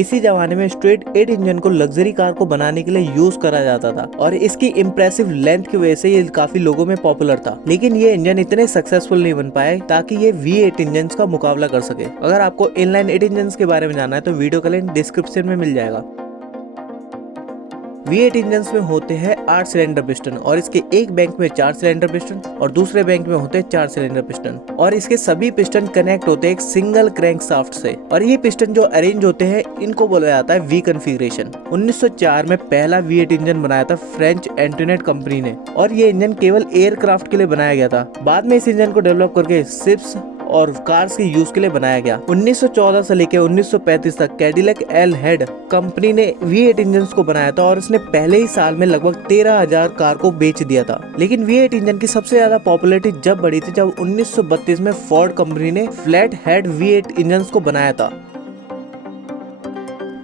किसी जमाने में स्ट्रेट 8 इंजन को लग्जरी कार को बनाने के लिए यूज करा जाता था और इसकी इम्प्रेसिव लेंथ की वजह से ये काफी लोगों में पॉपुलर था। लेकिन ये इंजन इतने सक्सेसफुल नहीं बन पाए ताकि ये V8 इंजन का मुकाबला कर सके। अगर आपको इनलाइन 8 इंजन के बारे में जानना है तो वीडियो का लिंक डिस्क्रिप्शन में मिल जाएगा। V8 इंजन में होते हैं 8 सिलेंडर पिस्टन और इसके एक बैंक में 4 सिलेंडर पिस्टन और दूसरे बैंक में होते हैं 4 सिलेंडर पिस्टन और इसके सभी पिस्टन कनेक्ट होते हैं एक सिंगल क्रैंक शाफ्ट से और ये पिस्टन जो अरेंज होते हैं इनको बोला जाता है V कॉन्फ़िगरेशन। 1904 में पहला V8 इंजन बनाया था फ्रेंच एंटोनेट कंपनी ने और ये इंजन केवल एयरक्राफ्ट के लिए बनाया गया था। बाद में इस इंजन को डेवलप करके शिप्स और कार्स के यूज के लिए बनाया गया। 1914 से लेकर 1935 तक कैडिलैक एल हेड कंपनी ने V8 इंजन को बनाया था और इसने पहले ही साल में लगभग 13,000 कार को बेच दिया था। लेकिन V8 इंजन की सबसे ज्यादा पॉपुलैरिटी जब बढ़ी थी जब 1932 में फोर्ड कंपनी ने फ्लैट हेड V8 इंजन को बनाया था।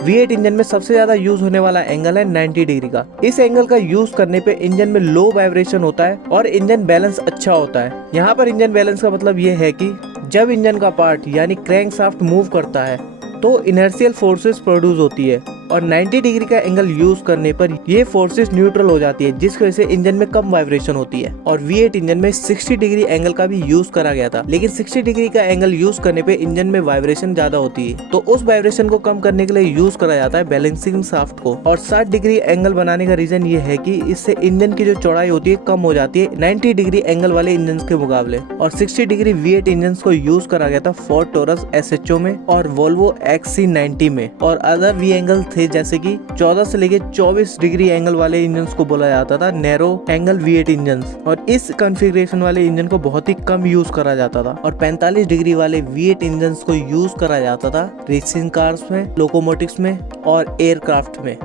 V8 इंजन में सबसे ज्यादा यूज होने वाला एंगल है 90 डिग्री का। इस एंगल का यूज करने पे इंजन में लो वाइब्रेशन होता है और इंजन बैलेंस अच्छा होता है। यहाँ पर इंजन बैलेंस का मतलब ये है कि जब इंजन का पार्ट यानी क्रैंकशाफ्ट मूव करता है तो इनर्शियल फोर्सेस प्रोड्यूस होती है और 90 डिग्री का एंगल यूज करने पर ये फोर्सेस न्यूट्रल हो जाती है जिसकी वजह से इंजन में कम वाइब्रेशन होती है। और V8 इंजन में 60 डिग्री एंगल का भी यूज करा गया था, लेकिन 60 डिग्री का एंगल यूज करने पे इंजन में वाइब्रेशन ज्यादा होती है तो उस वाइब्रेशन को कम करने के लिए यूज करा जाता है बैलेंसिंग शाफ्ट को। और 60 डिग्री एंगल बनाने का रीजन ये है कि इससे इंजन की जो चौड़ाई होती है कम हो जाती है 90 डिग्री एंगल वाले इंजन के मुकाबले। और 60 डिग्री V8 इंजन को यूज करा गया था फोर्ड टॉरस SHO में और वोल्वो XC90 में। और अदर V एंगल थे जैसे कि 14 से लेके 24 डिग्री एंगल वाले इंजन को बोला जाता था नैरो एंगल V8 इंजन और इस कॉन्फ़िगरेशन वाले इंजन को बहुत ही कम यूज करा जाता था। और 45 डिग्री वाले V8 इंजन को यूज करा जाता था रेसिंग कार्स में, लोकोमोटिव्स में और एयरक्राफ्ट में।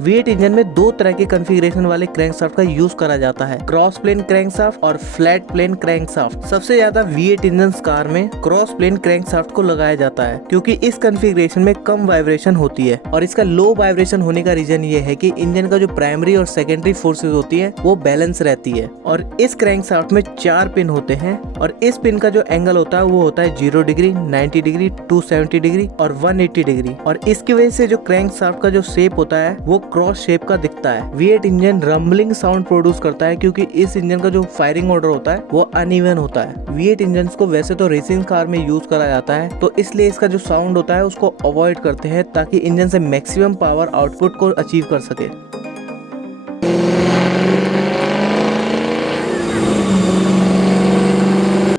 V8 इंजन में दो तरह के कॉन्फ़िगरेशन वाले क्रैंकशाफ्ट का यूज करा जाता है, क्रॉस प्लेन क्रैंकशाफ्ट और फ्लैट प्लेन क्रैंकशाफ्ट। सबसे ज्यादा V8 इंजन कार में क्रॉस प्लेन क्रैंकशाफ्ट को लगाया जाता है क्योंकि इस कॉन्फ़िगरेशन में कम वाइब्रेशन होती है और इसका लो वाइब्रेशन होने का रीजन ये है कि इंजन का जो प्राइमरी और सेकेंडरी फोर्सेज होती है वो बैलेंस रहती है। और इस क्रैंकशाफ्ट में 4 पिन होते हैं और इस पिन का जो एंगल होता है वो होता है 0 डिग्री, 90 डिग्री, 270 डिग्री और 180 डिग्री। और इसकी वजह से जो क्रैंकशाफ्ट का जो शेप होता है वो क्रॉस शेप का दिखता है। V8 engine rambling sound produce करता है क्योंकि इस इंजन का जो फायरिंग ऑर्डर होता है वो अनइवन होता है। V8 इंजन को वैसे तो रेसिंग कार में यूज करा जाता है तो इसलिए इसका जो साउंड होता है उसको अवॉइड करते हैं ताकि इंजन से मैक्सिमम पावर आउटपुट को अचीव कर सके।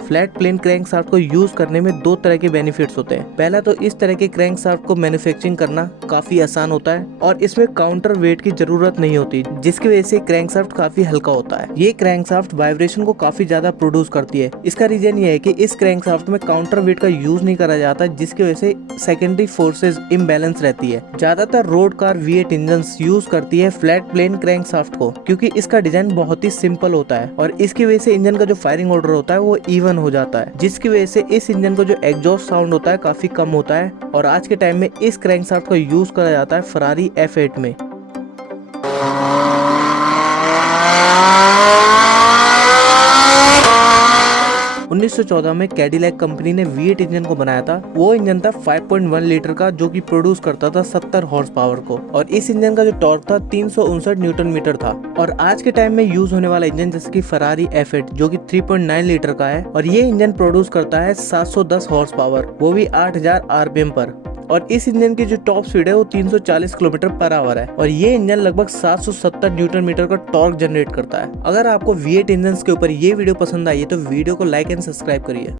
फ्लैट प्लेन क्रैंकशाफ्ट को यूज करने में दो तरह के बेनिफिट्स होते हैं। पहला तो इस तरह के क्रैंकशाफ्ट को मैन्युफैक्चरिंग करना काफी आसान होता है और इसमें काउंटर वेट की जरूरत नहीं होती जिसकी वजह से क्रैंकशाफ्ट काफी हल्का होता है। ये क्रैंकशाफ्ट वाइब्रेशन को काफी ज्यादा प्रोड्यूस करती है। इसका रीजन ये है कि इस क्रैंकशाफ्ट में काउंटर वेट का यूज नहीं करा जाता जिसकी वजह से सेकेंडरी फोर्सेज इम्बैलेंस रहती है। ज्यादातर road car V8 engine use करती है फ्लैट प्लेन क्रैंकशाफ्ट को क्योंकि इसका डिजाइन बहुत ही सिंपल होता है और इसकी वजह से इंजन का जो फायरिंग ऑर्डर होता है वो इवन हो जाता है जिसकी वजह से इस इंजन का जो एग्जॉस्ट साउंड होता है काफी कम होता है। और आज के टाइम में इस क्रैंकशाफ्ट का यूज करा जाता है फरारी F8 में। 1914 में कैडिलैक कंपनी ने V8 इंजन को बनाया था। वो इंजन था 5.1 लीटर का जो कि प्रोड्यूस करता था 70 हॉर्स पावर को और इस इंजन का जो टॉर्क था 359 न्यूटन मीटर था। और आज के टाइम में यूज होने वाला इंजन जैसे कि फरारी F8 जो कि 3.9 लीटर का है और ये इंजन प्रोड्यूस करता है 710 हॉर्स पावर, वो भी 8000 RPM पर। और इस इंजन की जो टॉप स्पीड है वो 340 किलोमीटर पर आवर है और ये इंजन लगभग 770 न्यूटन मीटर का टॉर्क जनरेट करता है। अगर आपको V8 इंजन के ऊपर ये वीडियो पसंद आई है तो वीडियो को लाइक एंड सब्सक्राइब करिए।